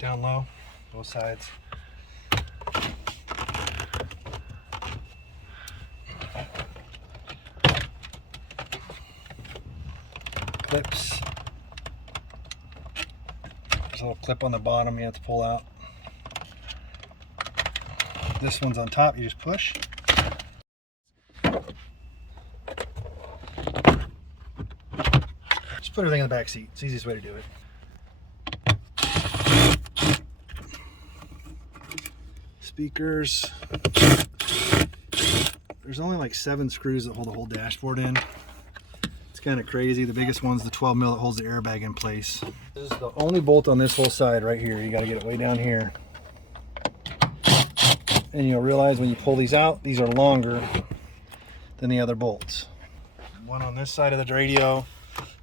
down low, both sides. Clips. There's a little clip on the bottom you have to pull out. This one's on top, you just push. Just put everything in the back seat. It's the easiest way to do it. Speakers. There's only like 7 screws that hold the whole dashboard in. It's kind of crazy. The biggest one's the 12 mil that holds the airbag in place. This is the only bolt on this whole side right here. You got to get it way down here. And you'll realize when you pull these out, these are longer than the other bolts. One on this side of the radio,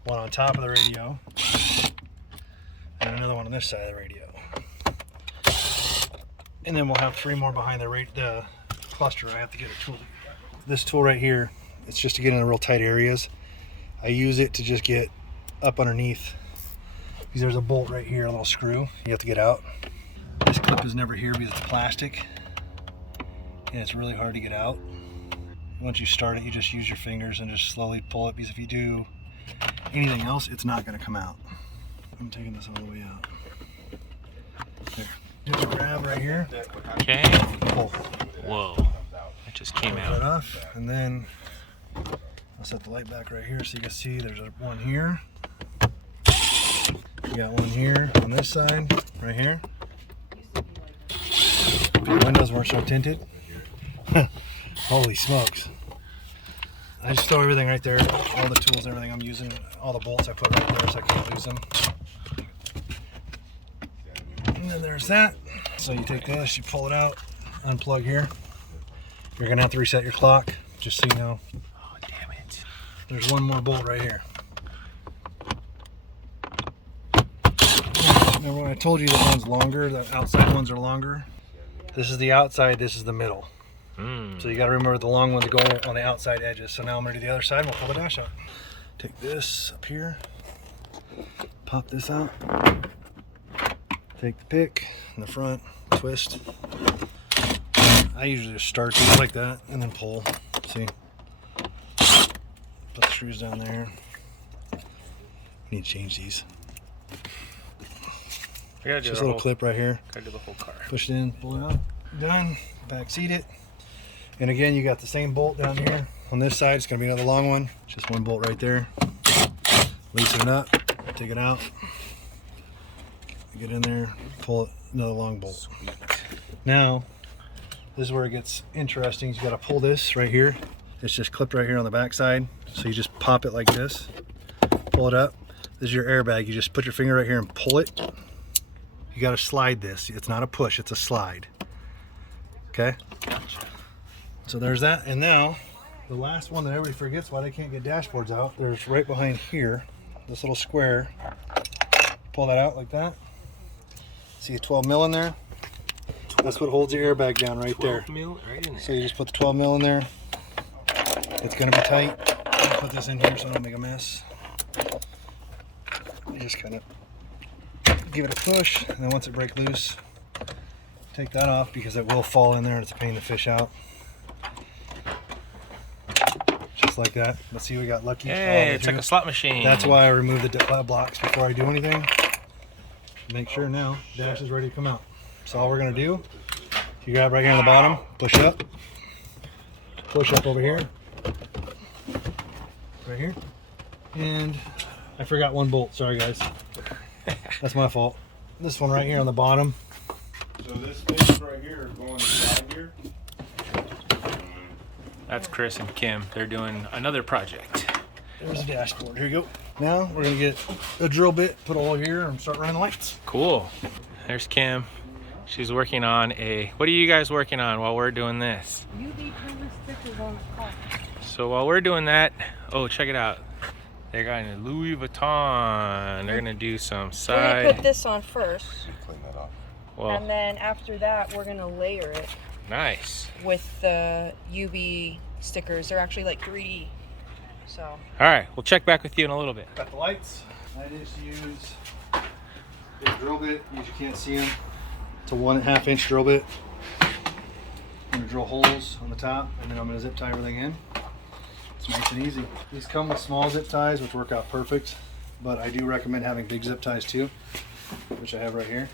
one on top of the radio, and another one on this side of the radio. And then we'll have 3 more behind the cluster. I have to get a tool. This tool right here, it's just to get in the real tight areas. I use it to just get up underneath. Because there's a bolt right here, a little screw you have to get out. This clip is never here because it's plastic. And it's really hard to get out. Once you start it, you just use your fingers and just slowly pull it, because if you do anything else, it's not going to come out. I'm taking this all the way out. There. Just grab right here. Okay. Pull. Whoa. It just came out. That off, and then I'll set the light back right here so you can see there's one here. You got one here on this side, right here. If your windows weren't so tinted. Holy smokes. I just throw everything right there. All the tools, everything I'm using, all the bolts I put right there so I can't lose them. And then there's that. So you take this, you pull it out, unplug here. You're gonna have to reset your clock, just so you know. Oh, damn it. There's one more bolt right here. Remember when I told you that one's longer, the outside ones are longer? This is the outside, this is the middle. So you got to remember the long ones go on the outside edges. So now I'm going to do the other side and we'll pull the dash out. Take this up here, pop this out, take the pick in the front, twist. I usually just start these like that and then pull. See? Put the screws down there. Need to change these. Just a little clip right here. Gotta do the whole car. Push it in, pull it out. Done. Back seat it. And again, you got the same bolt down here. On this side, it's going to be another long one. Just one bolt right there. Loosen it up. Take it out. Get in there. Pull it. Another long bolt. Sweet. Now, this is where it gets interesting. You got to pull this right here. It's just clipped right here on the back side. So you just pop it like this. Pull it up. This is your airbag. You just put your finger right here and pull it. You got to slide this. It's not a push. It's a slide. Okay? Gotcha. So there's that, and now the last one that everybody forgets why they can't get dashboards out. There's right behind here, this little square. Pull that out like that. See a 12 mil in there? That's what holds the airbag down right there. 12 mil right in there. So you just put the 12 mil in there. It's gonna be tight. I'll put this in here so I don't make a mess. You just kind of give it a push, and then once it breaks loose, take that off because it will fall in there and it's a pain to fish out. Just like that. Let's see, we got lucky. Hey, it's like a slot machine. That's why I remove the blocks before I do anything. Make sure now dash is ready to come out. So all we're gonna do, you grab right here on the bottom, push up over here, right here, and I forgot one bolt. Sorry guys, that's my fault. This one right here on the bottom. So this space right here is going inside here. That's Chris and Kim. They're doing another project. There's the dashboard. Here you go. Now we're gonna get a drill bit, put a hole here, and start running the lights. Cool. There's Kim. She's working on a... What are you guys working on while we're doing this? UV printer stickers on the car. So while we're doing that... Oh, check it out. They're got a Louis Vuitton. They're gonna do some We're side... gonna put this on first, Clean that off. Well, and then after that, we're gonna layer it nice. with the UV stickers. They're actually like 3D. So All right, we'll check back with you in a little bit. Got the lights. I just use Big drill bit, you can't see them. It's a 1.5 inch drill bit. I'm gonna drill holes on the top, and then I'm gonna zip tie everything in. It's nice and easy. These come with small zip ties, which work out perfect, but I do recommend having big zip ties too, which I have right here.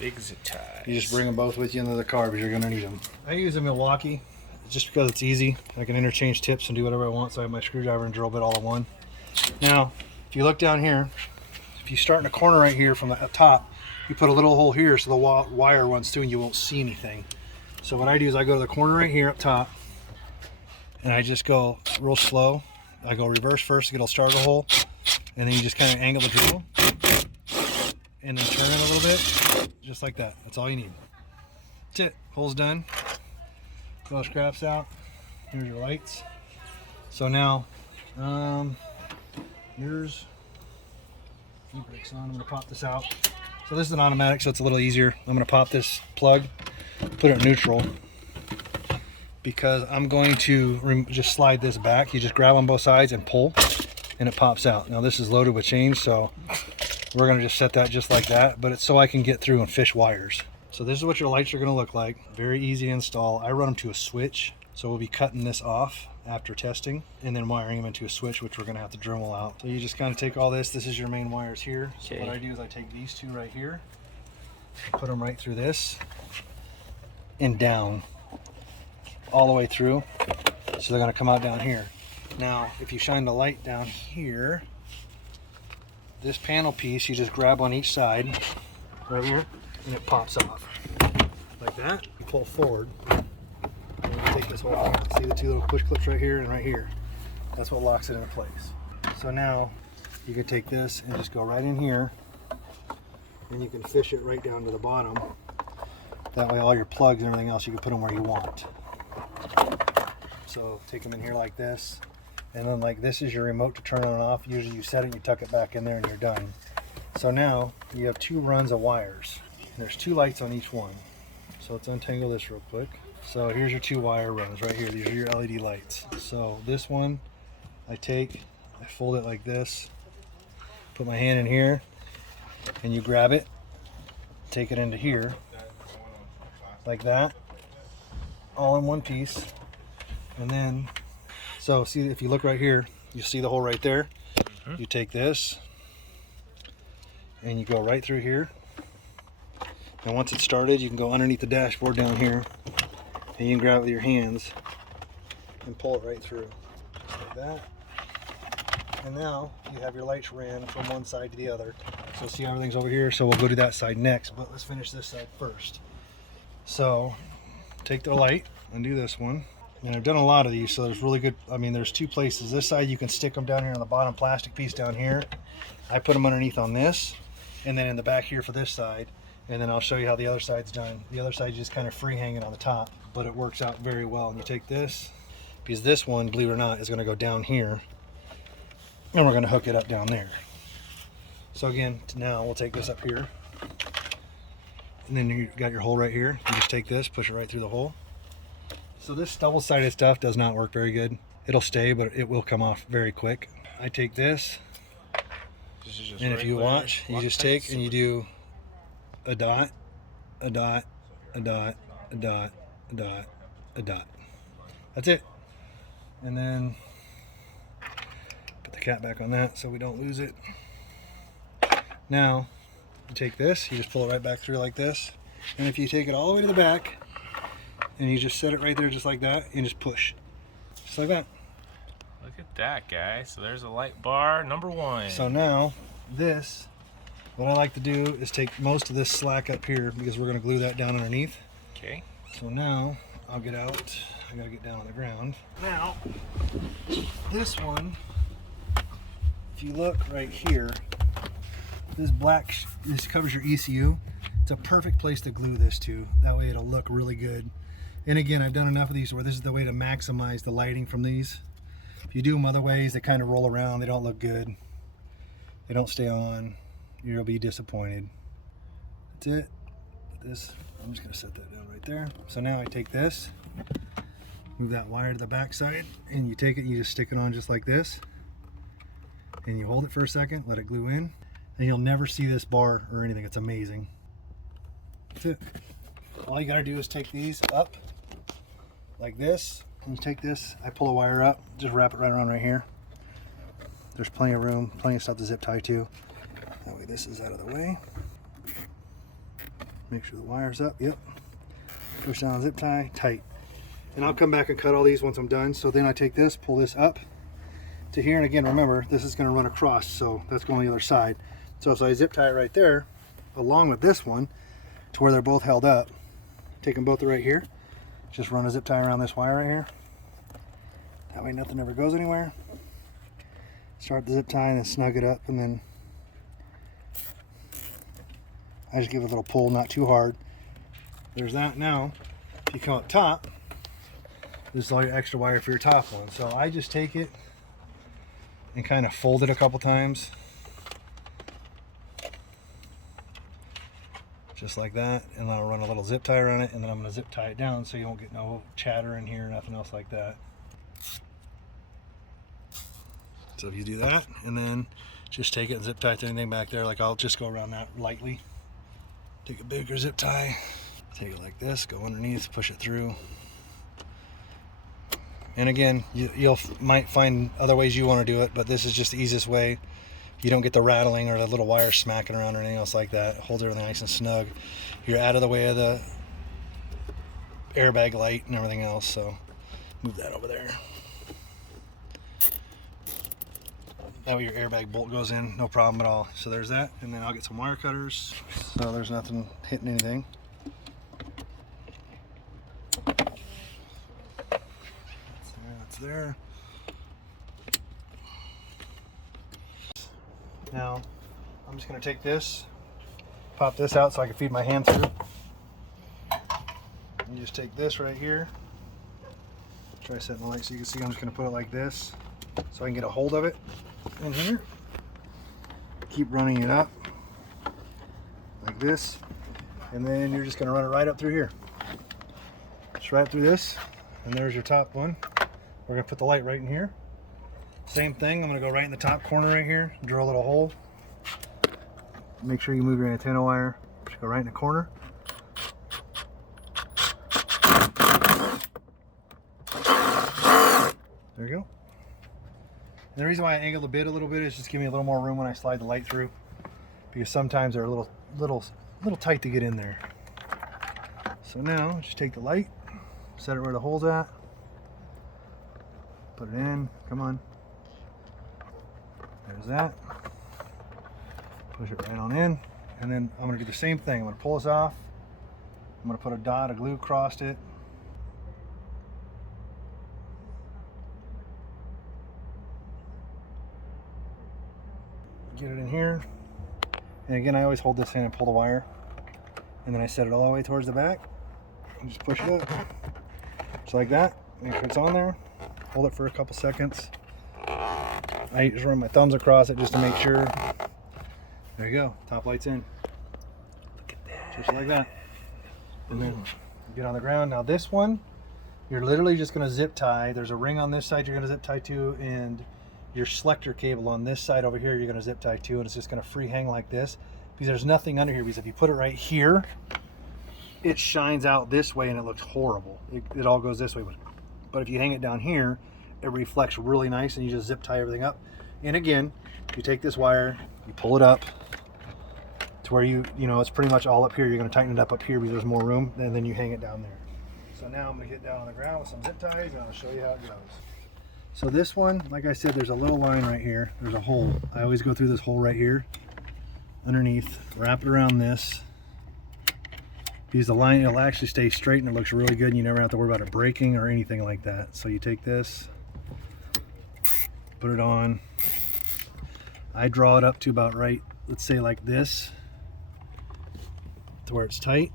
Big zip ties. You just bring them both with you into the car because you're gonna need them. I use a Milwaukee just because it's easy. I can interchange tips and do whatever I want, so I have my screwdriver and drill bit all in one. Now, if you look down here, if you start in a corner right here from the top, you put a little hole here so the wire runs through and you won't see anything. So what I do is I go to the corner right here up top, and I just go real slow. I go reverse first to get a starter hole, and then you just kind of angle the drill, and then turn it a little bit, just like that. That's all you need. That's it. Hole's done. Throw the scraps out. Here's your lights. So now, here's e-brakes on. I'm going to pop this out. So this is an automatic, so it's a little easier. I'm going to pop this plug, put it in neutral, because I'm going to just slide this back. You just grab on both sides and pull, and it pops out. Now this is loaded with chains, so we're going to just set that just like that, but it's so I can get through and fish wires. So this is what your lights are going to look like. Very easy to install. I run them to a switch, so we'll be cutting this off after testing and then wiring them into a switch, which we're going to have to Dremel out. So you just kind of take all this. This is your main wires here. So what I do is I take these two right here, put them right through this and down all the way through. So they're going to come out down here. Now, if you shine the light down here, this panel piece, you just grab on each side right here, and it pops off like that. You pull forward, and you take this whole thing. See the two little push clips right here and right here? That's what locks it into place. So now you can take this and just go right in here, and you can fish it right down to the bottom. That way all your plugs and everything else, you can put them where you want. So take them in here like this, and then like this is your remote to turn on and off. Usually you set it, you tuck it back in there, and you're done. So now you have 2 runs of wires. There's 2 lights on each one. So let's untangle this real quick. So here's your 2 wire runs right here. These are your LED lights. So this one I fold it like this, put my hand in here, and you grab it, take it into here like that, all in one piece. And then, so see, if you look right here, you see the hole right there. You take this and you go right through here, and once it's started, you can go underneath the dashboard down here, and you can grab it with your hands and pull it right through, just like that. And now you have your lights ran from one side to the other. So see, everything's over here, so we'll go to that side next, but let's finish this side first. So take the light, undo this one, and I've done a lot of these, so there's really good, I mean, there's 2 places. This side you can stick them down here on the bottom plastic piece down here. I put them underneath on this, and then in the back here for this side, and then I'll show you how the other side's done. The other side you just kind of free hanging on the top, but it works out very well. And you take this, because this one, believe it or not, is going to go down here, and we're going to hook it up down there. So again, now we'll take this up here, and then you got your hole right here. You just take this, push it right through the hole. So this double-sided stuff does not work very good. It'll stay, but it will come off very quick. I take this, and if you watch, you just take and you do a dot, a dot, a dot, a dot, a dot, a dot. That's it. And then put the cap back on that so we don't lose it. Now you take this, you just pull it right back through like this, and if you take it all the way to the back and you just set it right there just like that and just push, just like that. Look at that, guys. So there's a light bar number 1. So now this, what I like to do is take most of this slack up here, because we're going to glue that down underneath. Okay. So now I'll get out. I got to get down on the ground. Now this one, if you look right here, this black, this covers your ECU. It's a perfect place to glue this to. That way it'll look really good. And again, I've done enough of these where this is the way to maximize the lighting from these. If you do them other ways, they kind of roll around. They don't look good. They don't stay on. You'll be disappointed. That's it. This, I'm just gonna set that down right there. So now I take this, move that wire to the back side, and you take it and you just stick it on just like this. And you hold it for a second, let it glue in. and you'll never see this bar or anything. It's amazing. That's it. All you gotta do is take these up like this, and you take this, I pull a wire up, just wrap it right around right here. There's plenty of room, plenty of stuff to zip tie to. That way this is out of the way. Make sure the wire's up, yep. Push down, zip tie, tight. And I'll come back and cut all these once I'm done. So then I take this, pull this up to here, and again, remember, this is gonna run across, so that's going on the other side. So if I zip tie it right there, along with this one, to where they're both held up, take them both right here, just run a zip tie around this wire right here. That way nothing ever goes anywhere. Start the zip tie and then snug it up, and then I just give it a little pull, not too hard. There's that. Now, if you come up top, this is all your extra wire for your top one. So I just take it and kind of fold it a couple times. Just like that, and then I'll run a little zip tie around it, and then I'm going to zip tie it down so you won't get no chatter in here, nothing else like that. So if you do that, and then just take it and zip tie it to anything back there, like I'll just go around that lightly. Take a bigger zip tie, take it like this, go underneath, push it through. And again, you'll might find other ways you want to do it, but this is just the easiest way. You don't get the rattling or the little wire smacking around or anything else like that. It holds everything nice and snug. You're out of the way of the airbag light and everything else, so move that over there. That way your airbag bolt goes in, no problem at all. So there's that, and then I'll get some wire cutters so there's nothing hitting anything. That's there. Now, I'm just going to take this, pop this out so I can feed my hand through. And just take this right here. Try setting the light so you can see. I'm just going to put it like this so I can get a hold of it in here. Keep running it up like this. And then you're just going to run it right up through here. Just right through this. And there's your top one. We're going to put the light right in here. Same thing, I'm going to go right in the top corner right here, drill a little hole. Make sure you move your antenna wire. Just go right in the corner. There you go. And the reason why I angle the bit a little bit is just give me a little more room when I slide the light through, because sometimes they're a little tight to get in there. So now, just take the light, set it where the hole's at, put it in, come on. There's that. Push it right on in, and then I'm going to do the same thing. I'm going to pull this off. I'm going to put a dot of glue across it. Get it in here. And again, I always hold this in and pull the wire. And then I set it all the way towards the back. And just push it up. Just like that. Make sure it's on there. Hold it for a couple seconds. I just run my thumbs across it just to make sure. There you go. Top light's in. Look at that. Just like that. And then you get on the ground. Now this one, you're literally just going to zip tie. There's a ring on this side you're going to zip tie to, and your selector cable on this side over here you're going to zip tie to, and it's just going to free hang like this, because there's nothing under here. Because if you put it right here, it shines out this way and it looks horrible. It all goes this way. But if you hang it down here, it reflects really nice, and you just zip tie everything up. And again, you take this wire, you pull it up to where you know it's pretty much all up here. You're going to tighten it up here because there's more room, and then you hang it down there. So now I'm going to get down on the ground with some zip ties, and I'll show you how it goes. So this one, like I said, there's a little line right here. There's a hole. I always go through this hole right here underneath, wrap it around this, because the line, it'll actually stay straight and it looks really good, and you never have to worry about it breaking or anything like that. So you take this, put it on. I draw it up to about right, let's say like this, to where it's tight,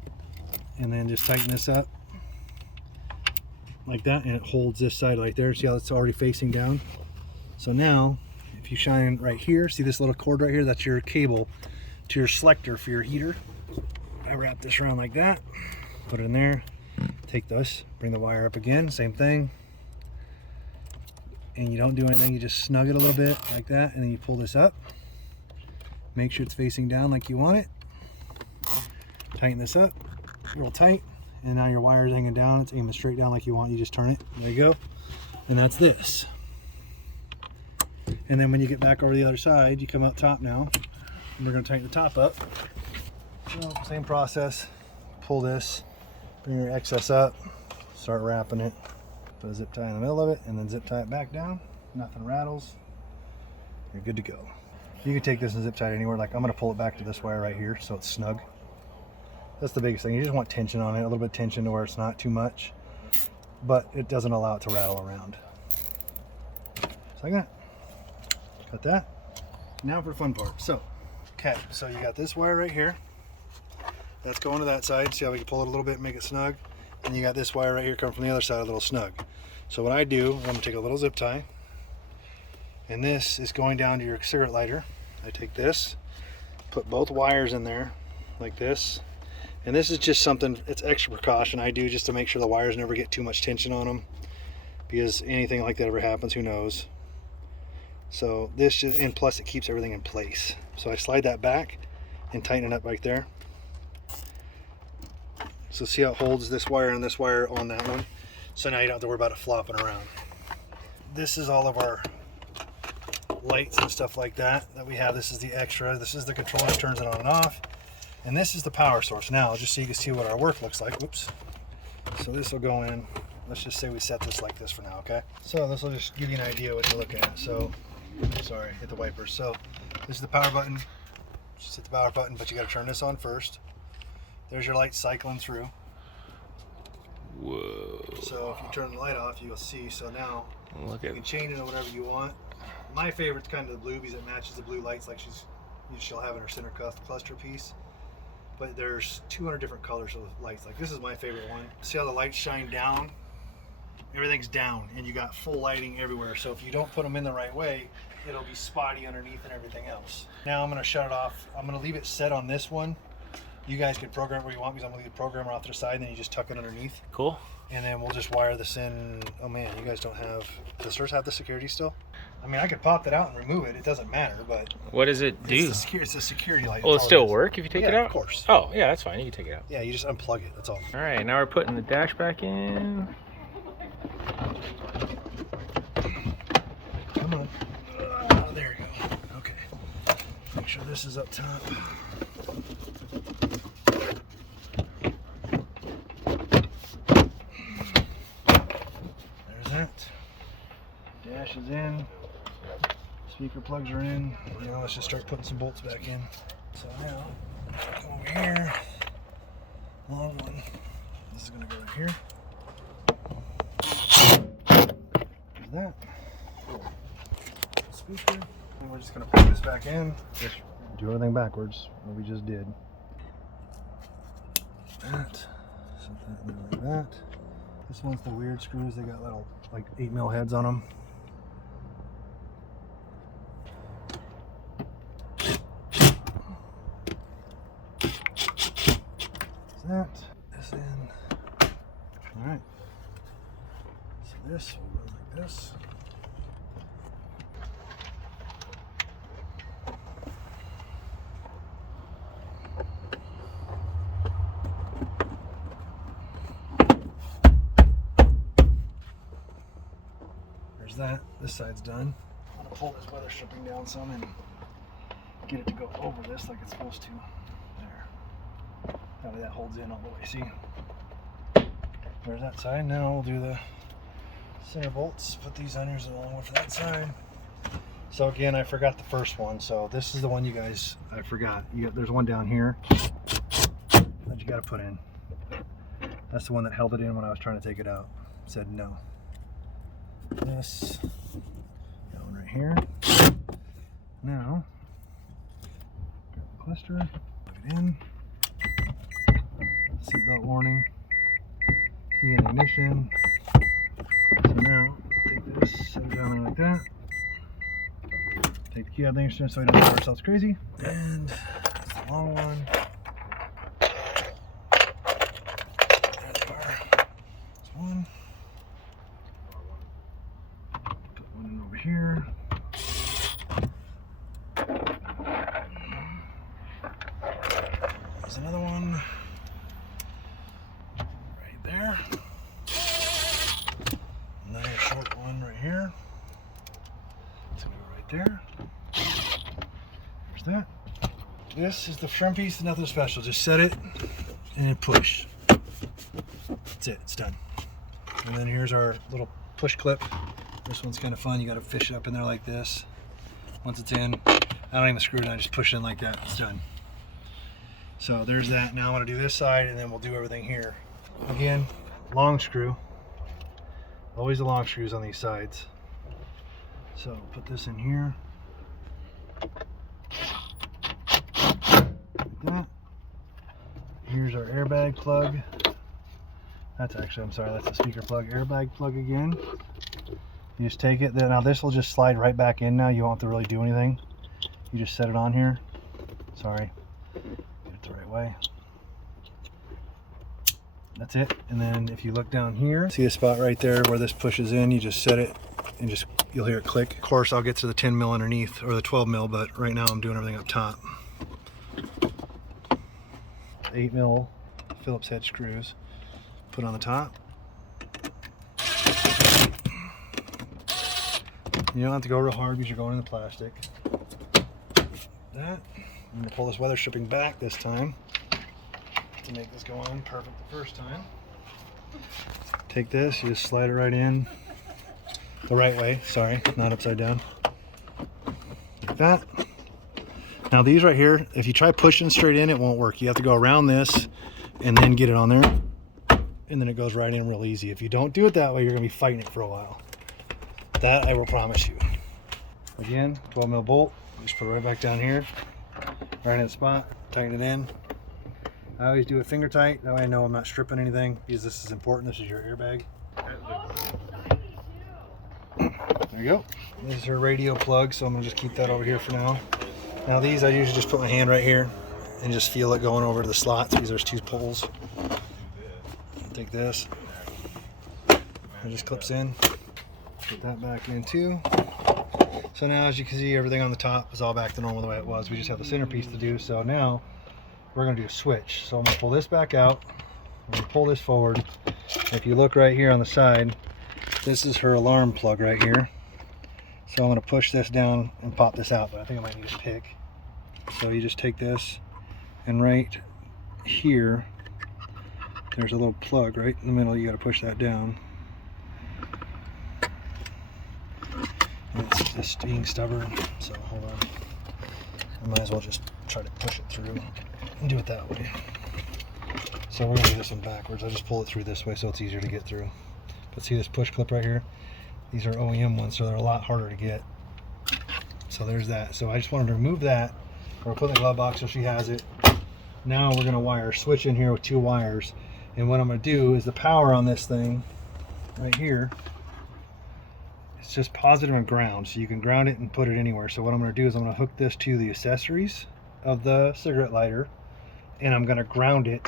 and then just tighten this up like that, and it holds this side right there. See how it's already facing down? So now, if you shine right here, see this little cord right here? That's your cable to your selector for your heater. I wrap this around like that, put it in there, take this, bring the wire up again, same thing. And you don't do anything, you just snug it a little bit like that, and then you pull this up. Make sure it's facing down like you want it. Tighten this up real tight, and now your wire is hanging down. It's aiming straight down like you want. You just turn it. There you go. And that's this. And then when you get back over the other side, you come out top now, and we're going to tighten the top up. So same process. Pull this, bring your excess up, start wrapping it, put a zip tie in the middle of it, and then zip tie it back down. Nothing rattles. You're good to go. You can take this and zip tie it anywhere. Like I'm going to pull it back to this wire right here so it's snug. That's the biggest thing. You just want tension on it, a little bit of tension to where it's not too much, but it doesn't allow it to rattle around. Just like that. Got that. Now for the fun part. So you got this wire right here. That's going to that side. See how we can pull it a little bit and make it snug? And you got this wire right here coming from the other side, a little snug. So what I do, I'm gonna take a little zip tie, and this is going down to your cigarette lighter. I take this, put both wires in there like this, and this is just something, it's extra precaution I do just to make sure the wires never get too much tension on them, because anything like that ever happens, who knows. So this just, and plus it keeps everything in place. So I slide that back and tighten it up right there. So see how it holds this wire and this wire on that one. So now you don't have to worry about it flopping around. This is all of our lights and stuff like that we have. This is the extra. This is the controller that turns it on and off. And this is the power source. Now, just so you can see what our work looks like. Whoops. So this will go in. Let's just say we set this like this for now, okay? So this will just give you an idea what you're looking at. So, sorry, hit the wipers. So this is the power button. Just hit the power button, but you got to turn this on first. There's your light cycling through. Whoa. So if you turn the light off, you'll see. So now Look you at can change it to whatever you want. My favorite's kind of the blue because it matches the blue lights like she'll have in her center cluster piece. But there's 200 different colors of lights. Like this is my favorite one. See how the lights shine down? Everything's down, and you got full lighting everywhere. So if you don't put them in the right way, it'll be spotty underneath and everything else. Now I'm going to shut it off. I'm going to leave it set on this one. You guys can program it where you want because I'm going to leave the programmer off to the side, and then you just tuck it underneath. Cool. And then we'll just wire this in. Oh man, you guys don't have, does yours have the security still? I mean, I could pop that out and remove it. It doesn't matter, but What does it do? it's a security light. Will it That's all still is. work if you take it Yeah, out? of course. Oh, yeah, that's fine. You can take it out. Yeah, you just unplug it. That's all. All right, now we're putting the dash back in. Come on. Oh, there you go. Okay. Make sure this is up top. There's that. Dash is in. Speaker plugs are in. Now let's just start putting some bolts back in. So now, come over here. Long one. This is going to go right here. There's that. Speaker. And we're just going to put this back in. Just do everything backwards, what we just did. That. Set that in like that. This one's the weird screws. They got little, like 8mm heads on them. That. This in. Alright. So this will go like this. There's that. This side's done. I'm going to pull this weather stripping down some and get it to go over this like it's supposed to. There. That way that holds in all the way. See? There's that side. Now we'll do the center bolts. Put these on here so along with that side. So again, I forgot the first one. So this is the one you guys, I forgot. There's one down here that you got to put in. That's the one that held it in when I was trying to take it out. Said no. This, that one right here. Now, grab the cluster, plug it in. Seatbelt warning. Key in ignition. So now, take this, set it down there like that. Take the key out of the ignition so we don't drive ourselves crazy. And that's the long one. There they are. There's one. Put one in over here. there. There's that. This is the front piece, nothing special. Just set it and push. That's it, it's done. And then here's our little push clip. This one's kind of fun. You got to fish it up in there like this. Once it's in, I don't even screw it in, I just push it in like that. It's done. So there's that. Now I want to do this side and then we'll do everything here. Again, long screw. Always the long screws on these sides. So put this in here. Like that. Here's our airbag plug. That's actually, I'm sorry, that's the speaker plug. Airbag plug again. You just take it. Now this will just slide right back in now. You won't have to really do anything. You just set it on here. Sorry. Get it the right way. That's it. And then if you look down here, see a spot right there where this pushes in, you just set it and just, you'll hear it click. Of course, I'll get to the 10 mil underneath or the 12 mil, but right now I'm doing everything up top. 8 mil Phillips head screws. Put on the top. You don't have to go real hard because you're going in the plastic. That. I'm going to pull this weather stripping back this time to make this go on perfect the first time. Take this, you just slide it right in the right way, sorry, not upside down. Like that. Now these right here, if you try pushing straight in, it won't work. You have to go around this and then get it on there, and then it goes right in real easy. If you don't do it that way, you're going to be fighting it for a while. That I will promise you. Again, 12 mil bolt, just put it right back down here, right in the spot, tighten it in. I always do it finger tight, that way I know I'm not stripping anything, because this is important. This is your airbag. There you go. This is her radio plug, so I'm going to just keep that over here for now. Now these, I usually just put my hand right here and just feel it going over to the slots, because there's 2 poles. Take this, it just clips in. Put that back in too. So now, as you can see, everything on the top is all back to normal the way it was. We just have the centerpiece to do. So now we're going to do a switch. So I'm going to pull this back out. I'm going to pull this forward. If you look right here on the side, this is her alarm plug right here. So I'm going to push this down and pop this out, but I think I might need a pick. So you just take this, and right here, there's a little plug right in the middle. You got to push that down. It's just being stubborn, so hold on. I might as well just try to push it through and do it that way. So we're gonna do this one backwards. I just pull it through this way so it's easier to get through. But see this push clip right here? These are OEM ones, so they're a lot harder to get. So there's that. So I just wanted to remove that. We're putting the glove box so she has it. Now we're gonna wire a switch in here with 2 wires. And what I'm gonna do is the power on this thing right here, it's just positive and ground, so you can ground it and put it anywhere. So what I'm going to do is I'm going to hook this to the accessories of the cigarette lighter, and I'm going to ground it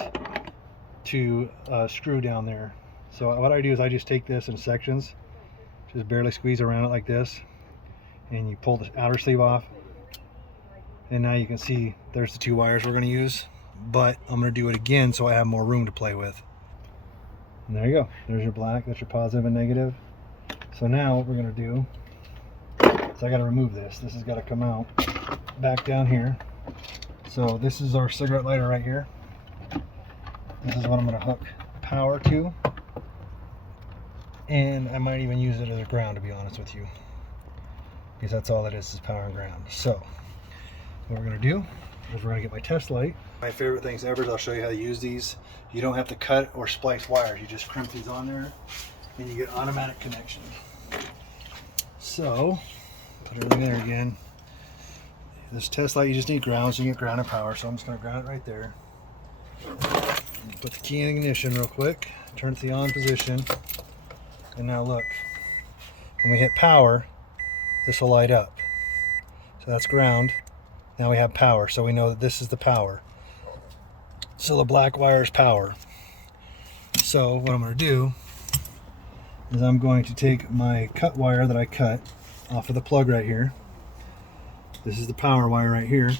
to a screw down there. So what I do is I just take this in sections, just barely squeeze around it like this, and you pull the outer sleeve off, and now you can see there's the 2 wires we're going to use, but I'm going to do it again so I have more room to play with. And there you go. There's your black. That's your positive and negative. So now what we're going to do is I got to remove this. This has got to come out back down here. So this is our cigarette lighter right here. This is what I'm going to hook power to. And I might even use it as a ground, to be honest with you, because that's all it is power and ground. So what we're going to do is we're going to get my test light. My favorite things ever is I'll show you how to use these. You don't have to cut or splice wires. You just crimp these on there and you get automatic connection. So put it in there again. This test light, you just need ground, so you get ground and power. So I'm just going to ground it right there. Put the key in ignition real quick. Turn it to the on position. And now look, when we hit power, this will light up. So that's ground. Now we have power, so we know that this is the power. So the black wire is power. So what I'm going to do is I'm going to take my cut wire that I cut off of the plug right here. This is the power wire right here.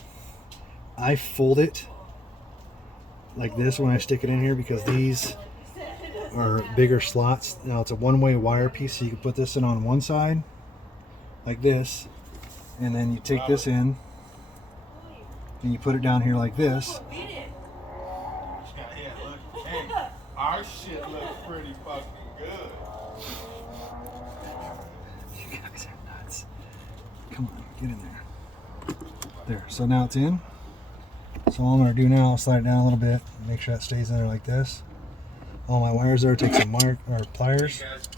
I fold it like this when I stick it in here because these are bigger slots. Now it's a one-way wire piece, so you can put this in on one side like this, And then you take this in and you put it down here like this. Yeah, look, hey, our shit looks pretty fucking good. You guys are nuts. Come on, get in there. There, so now it's in. So all I'm gonna do now, I'll slide it down a little bit, make sure that stays in there like this. All my wires there, take some pliers. Hey guys,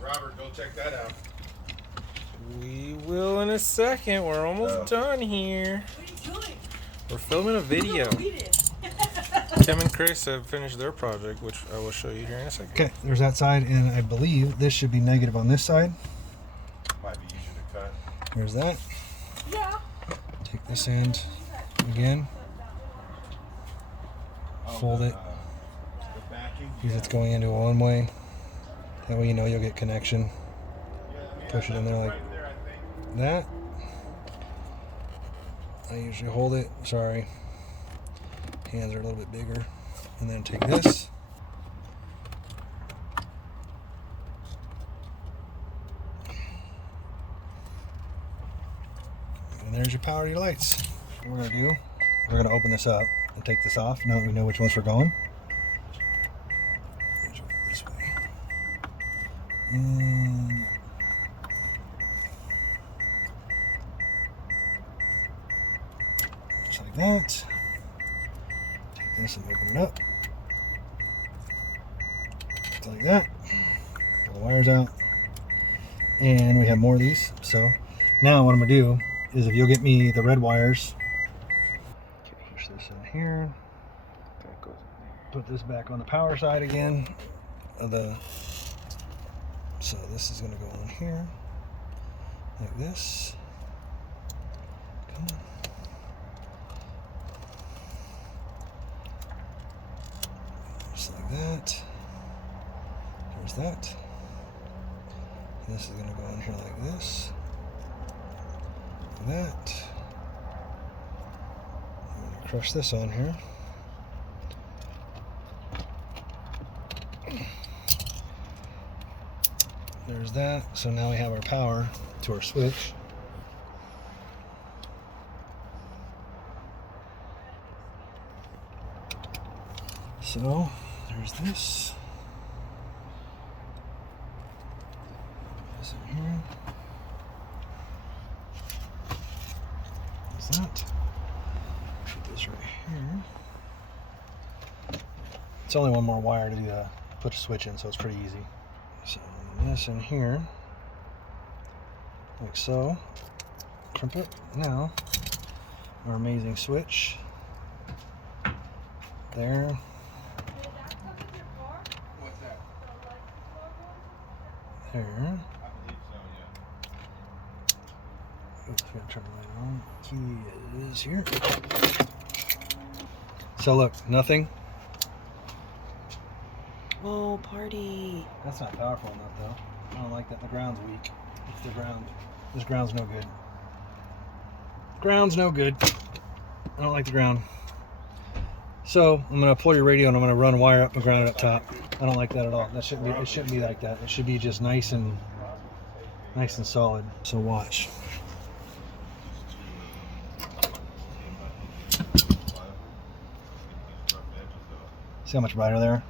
Robert, go check that out. We will in a second. We're almost done here. What are you doing? We're filming a video. We did. Tim and Chris have finished their project, which I will show you here in a second. Okay, there's that side, and I believe this should be negative on this side. Might be easier to cut. There's that. Yeah. Take this end again. Fold it. The backing. Because it's going into a one way. That way you know you'll get connection. Push it in there like Right there, I think. that. I usually hold it. Sorry. Hands are a little bit bigger. And then take this. And there's your power to your lights. What we're going to do, we're going to open this up and take this off now that we know which ones we're going. This way. And just like that. Take this and open it up. Just like that. Pull the wires out. And we have more of these. So now what I'm going to do is, if you'll get me the red wires, push this in here. Put this back on the power side again of the. So this is going to go on here like this. Come on. Just like that. There's that. This is going to go in here like this. Like that. I'm going to crush this on here. There's that. So now we have our power to our switch. So there's this. Put this in here. There's that. Put this right here. It's only one more wire to do put a switch in, so it's pretty easy. So this in here, like so. Crimp it. Now, our amazing switch. There. What's that? There. I believe so, yeah. Oops, we gotta turn the light on. Key is here. So look, nothing. Oh, party. That's not powerful enough though. I don't like that. The ground's weak. It's the ground. This ground's no good. Ground's no good. I don't like the ground. So I'm gonna pull your radio and I'm gonna run wire up and ground it up top. I don't like that at all. That shouldn't be. It shouldn't be like that. It should be just nice and solid. So watch. See how much brighter there?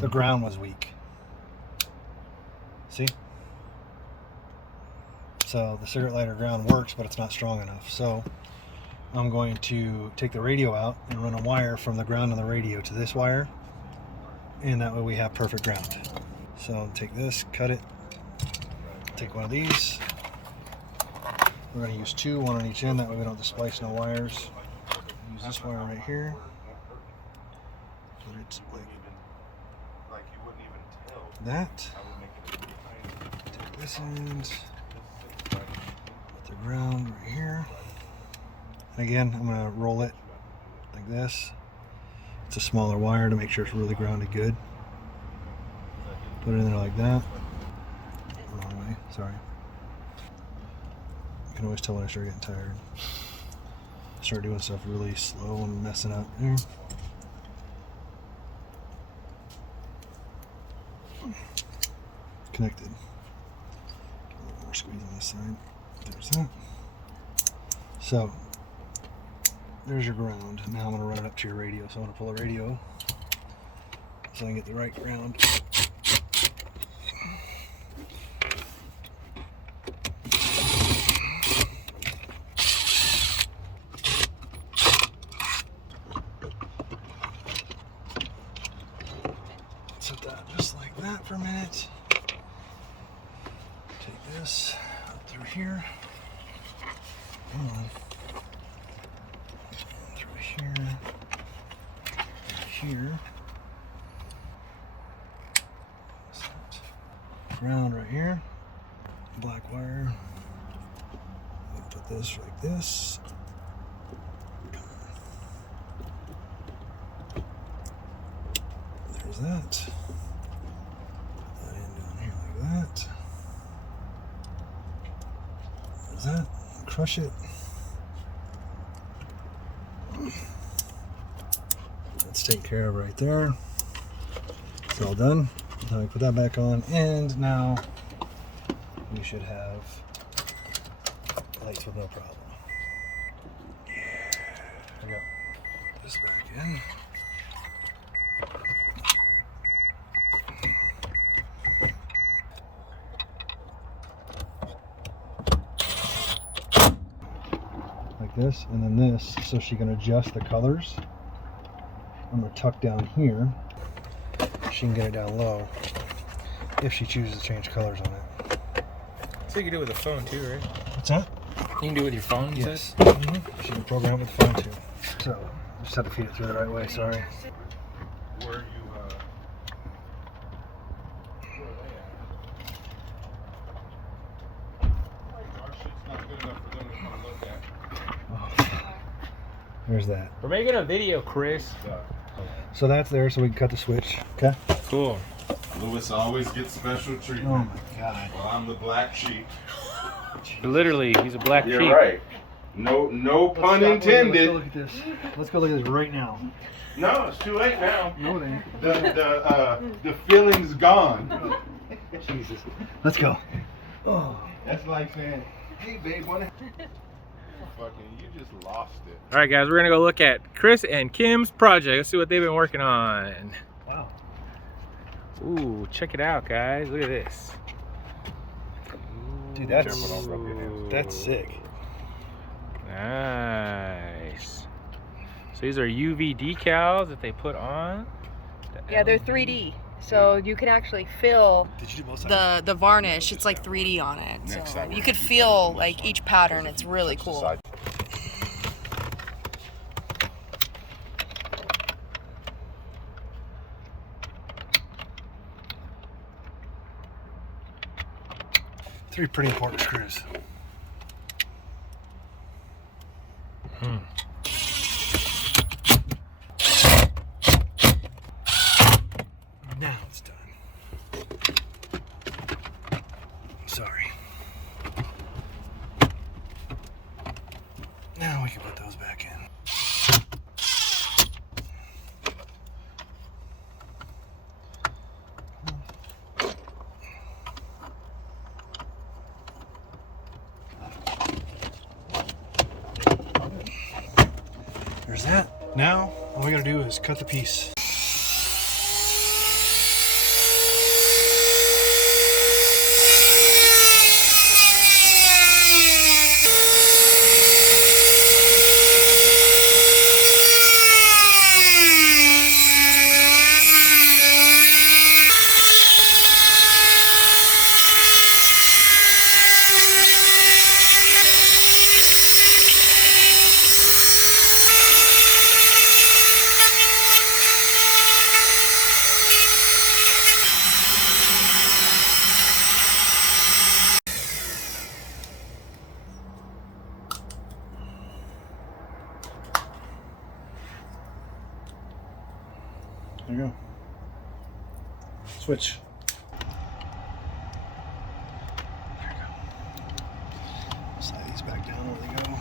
The ground was weak. See? So the cigarette lighter ground works, but it's not strong enough. So I'm going to take the radio out and run a wire from the ground on the radio to this wire. And that way we have perfect ground. So take this, cut it, take one of these. We're going to use two, one on each end. That way we don't splice no wires. Use this wire right here. Put it Like you wouldn't even tell. that. I would make it Take this end. Put the ground right here. And again, I'm going to roll it like this. It's a smaller wire to make sure it's really grounded good. Put it in there like that. Wrong way, sorry. You can always tell when I start getting tired. I start doing stuff really slow and messing up there. Connected. Get a little more squeeze on this side. There's that. So there's your ground. Now I'm going to run it up to your radio. So I'm going to pull a radio so I can get the right ground. Set that just like that for a minute. Take this up through here. Come on. Through here. Here. Set ground right here. Black wire. Put this like this. There's that. Put that in down here like that. There's that. Crush it. That's taken care of right there. It's all done. Now we put that back on, and now we should have lights with no problem. Yeah. There we go. Put this back in. Like this, and then this, so she can adjust the colors. I'm going to tuck down here. She can get it down low if she chooses to change colors on it. So you can do it with a phone too, right? What's that? You can do it with your phone, you Yes. said? Mm-hmm. She can program it with the phone too. So, just have to feed it through the right way, sorry. Where you, our shit's not good enough for them to come look at. Oh. There's that. We're making a video, Chris. So that's there, so we can cut the switch. Okay? Cool. Lewis always gets special Oh treatment. my god. Well, I'm the black sheep. Literally, he's a black You're sheep. right. No pun Let's intended. go look at this. Let's go look at this right now. No, it's too late now. No, it ain't. The feeling's gone. Jesus. Let's go. Oh. That's like saying, hey babe, wanna fucking you just lost it. All right, guys, we're gonna go look at Chris and Kim's project. Let's see what they've been working on. Wow. Ooh, check it out, guys. Look at this. Dude, that's Careful, don't rub your hands. that's sick. Nice. So these are UV decals that they put on. Yeah, they're 3D. So you can actually feel Did you do both sides? the varnish. It's like 3D on it. Next So time you could feel like each pattern. It's really cool. Side. Three pretty important screws. Now it's done. Sorry. Now we can put those back in. There's that. Now, all we gotta do is cut the piece. There you go. Switch. There you go. Slide these back down where they go.